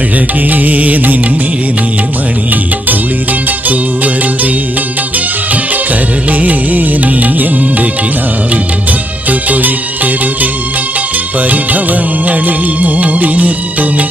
അഴകേ നിൻമിഴി നീർമണി കുളിരിൽ തൂവരുതേ. കരളേ നീ എൻ്റെ കിനാവിൽ മുത്തുപൊഴിക്കരുതേ. പരിഭവങ്ങളിൽ മൂടി നിർത്തുമി